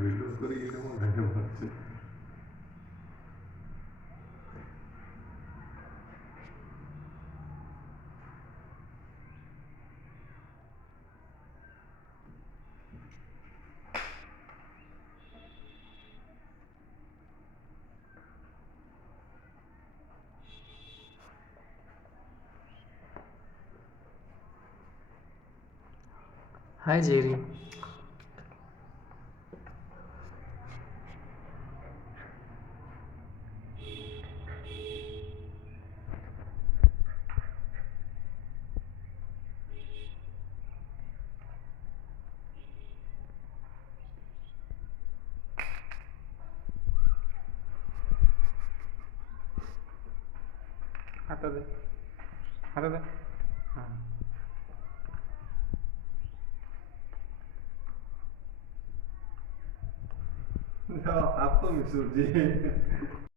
Video করে গেলে আমার ভেঙে পড়ছে। Hi Jerry. हाता दे, हाता दे. हां. हात तो मिसळते.